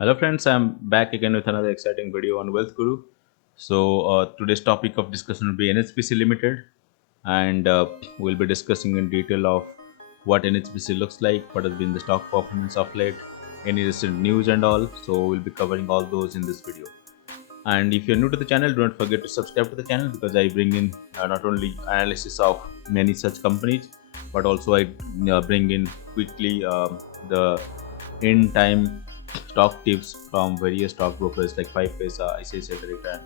Hello friends, I'm back again with another exciting video on Wealth Guru. Today's topic of discussion will be NHPC Limited, and we'll be discussing in detail of what NHPC looks like, what has been the stock performance of late, any recent news and all. So we'll be covering all those in this video. And if you're new to the channel, don't forget to subscribe to the channel because I bring in not only analysis of many such companies, but also I bring in quickly the in time stock tips from various stock brokers like 5paisa, ICICI Direct, and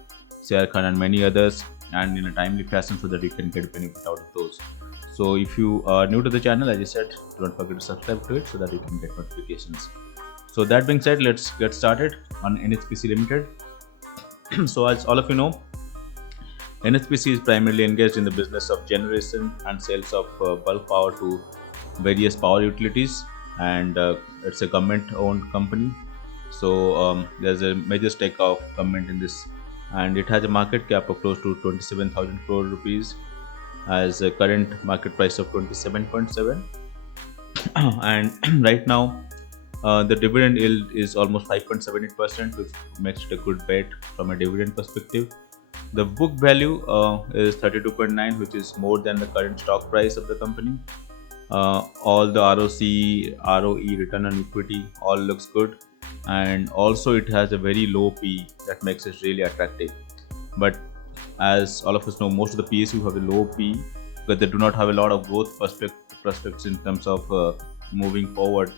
Share Khan, and many others, and in a timely fashion so that you can get benefit out of those. So if you are new to the channel, as I said, don't forget to subscribe to it so that you can get notifications. So that being said, let's get started on NHPC Limited. So as all of you know, NHPC is primarily engaged in the business of generation and sales of bulk power to various power utilities, and it's a government-owned company. There's a major stake of government in this, and it has a market cap of close to 27,000 crore rupees, as a current market price of 27.7. And right now, the dividend yield is almost 5.78%, which makes it a good bet from a dividend perspective. The book value is 32.9, which is more than the current stock price of the company. All the ROC, ROE, return on equity, all looks good, and also it has a very low P that makes it really attractive. But as all of us know, most of the PSU have a low P because they do not have a lot of growth prospects in terms of moving forward.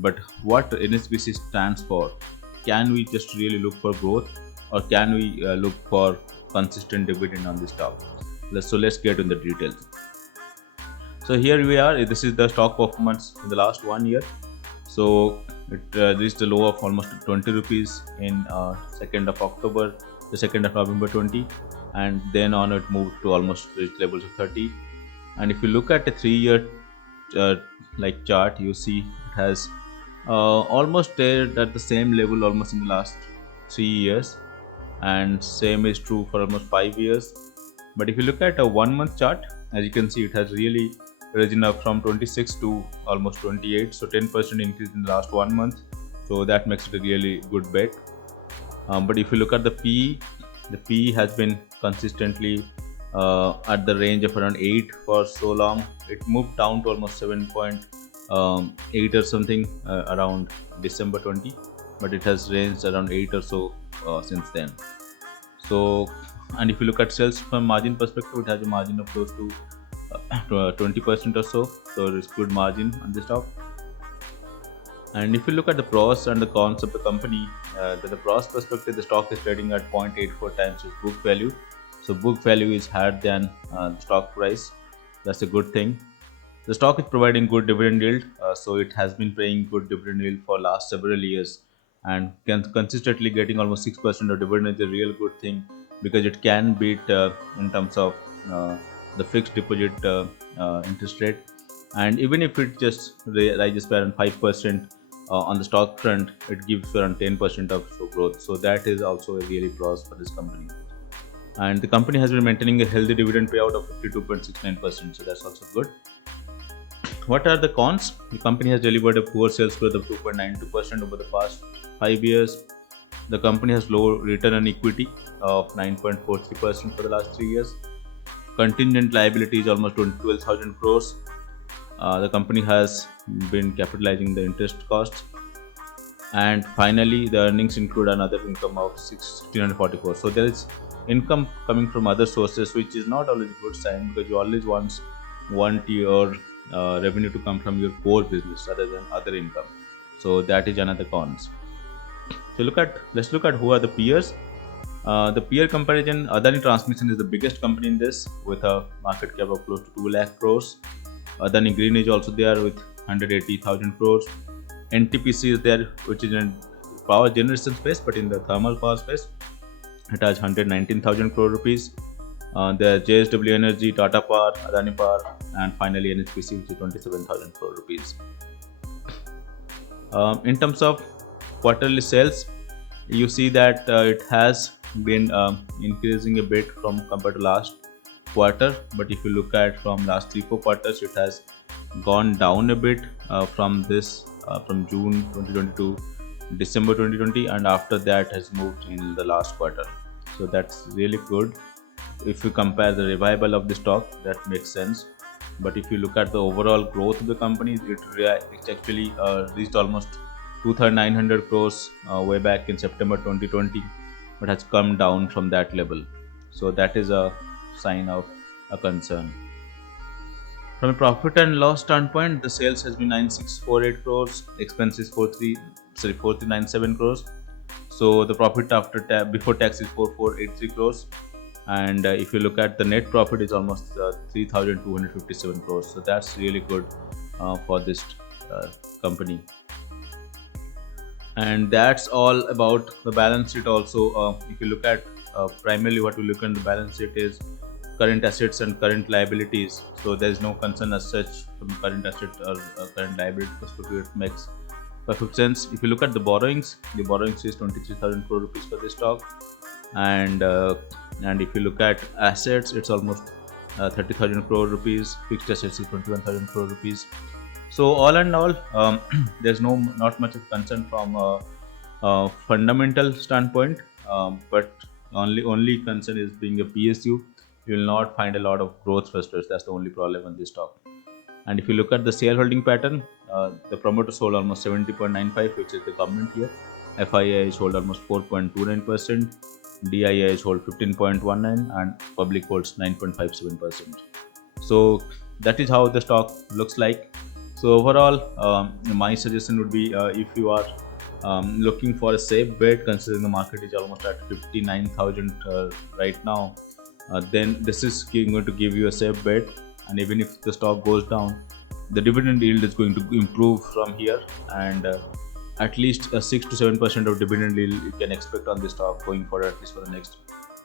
But what NHPC stands for? Can we just really look for growth, or can we look for consistent dividend on this stock? Let's get in the details. So here we are. This is the stock performance in the last 1 year. So it reached a low of almost 20 rupees in 2nd of October, the 2nd of November 20, and then on it moved to almost reached levels of 30. And if you look at a 3-year chart, you see it has almost stayed at the same level almost in the last 3 years, and same is true for almost 5 years. But if you look at a 1 month chart, as you can see, it has really risen up from 26 to almost 28, so 10% increase in the last 1 month. So that makes it a really good bet. But if you look at the PE, the PE has been consistently at the range of around 8 for so long. It moved down to almost 7.8 or something around December 20, but it has ranged around 8 or so since then. So, and if you look at sales from margin perspective, it has a margin of close to 20% or so, so it's good margin on the stock. And if you look at the pros and the cons of the company, the pros perspective, the stock is trading at 0.84 times its book value. So book value is higher than the stock price. That's a good thing. The stock is providing good dividend yield, so it has been paying good dividend yield for last several years, and consistently getting almost 6% of dividend is a real good thing, because it can beat in terms of the fixed deposit interest rate. And even if it just rises by around 5% on the stock front, it gives around 10% of growth. So that is also a really plus for this company. And the company has been maintaining a healthy dividend payout of 52.69%, so that's also good. What are the cons? The company has delivered a poor sales growth of 2.92% over the past 5 years. The company has low return on equity of 9.43% for the last 3 years. Contingent liability is almost 12,000 crores. The company has been capitalizing the interest costs. And finally, the earnings include another income of 1,644. So there is income coming from other sources, which is not always a good sign, because you always want your revenue to come from your core business rather than other income. So that is another cons. So let's look at who are the peers. The peer comparison, Adani Transmission is the biggest company in this, with a market cap of close to 2 lakh crores. Adani Green is also there with 180,000 crores. NTPC is there, which is in power generation space, but in the thermal power space, it has 119,000 crore rupees. There are JSW Energy, Tata Power, Adani Power, and finally NHPC, which is 27,000 crore rupees. In terms of quarterly sales, you see that it has been increasing a bit from compared to last quarter. But if you look at from last 3-4 quarters, it has gone down a bit from June 2022 December 2020, and after that has moved in the last quarter. So that's really good. If you compare the revival of the stock, that makes sense. But if you look at the overall growth of the company, it actually reached almost 2,900 crores way back in September 2020, but has come down from that level. So that is a sign of a concern. From a profit and loss standpoint, the sales has been 9648 crores, expenses 4397 crores. So the profit before tax is 4483 crores, and if you look at the net profit is almost 3257 crores. So that's really good for this company. And that's all about the balance sheet. Also, if you look at primarily what we look at the balance sheet is current assets and current liabilities. So there is no concern as such from current asset or current liability perspective. It makes perfect sense. If you look at the borrowings is 23,000 crore rupees for this stock, and if you look at assets, it's almost 30,000 crore rupees. Fixed assets is 21,000 crore rupees. So all in all, there's not much of concern from a fundamental standpoint, but only concern is being a PSU. You will not find a lot of growth thrusters. That's the only problem on this stock. And if you look at the shareholding pattern, the promoters hold almost 70.95, which is the government here. FII hold almost 4.29%, DII hold 15.19%, and public holds 9.57%. So that is how the stock looks like. So overall, my suggestion would be, if you are looking for a safe bet, considering the market is almost at 59,000 right now, then this is going to give you a safe bet. And even if the stock goes down, the dividend yield is going to improve from here, and at least a 6 to 7% of dividend yield you can expect on this stock going forward, at least for the next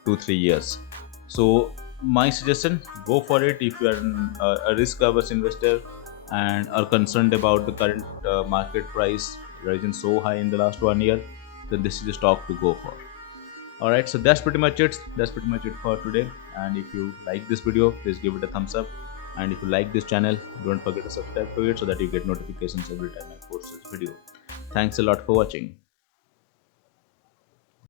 2-3 years. So my suggestion, go for it. If you are a risk averse investor and are concerned about the current market price rising so high in the last 1 year, then this is the stock to go for. Alright, so that's pretty much it for today. And if you like this video, please give it a thumbs up, and if you like this channel, don't forget to subscribe to it so that you get notifications every time I post this video. Thanks a lot for watching.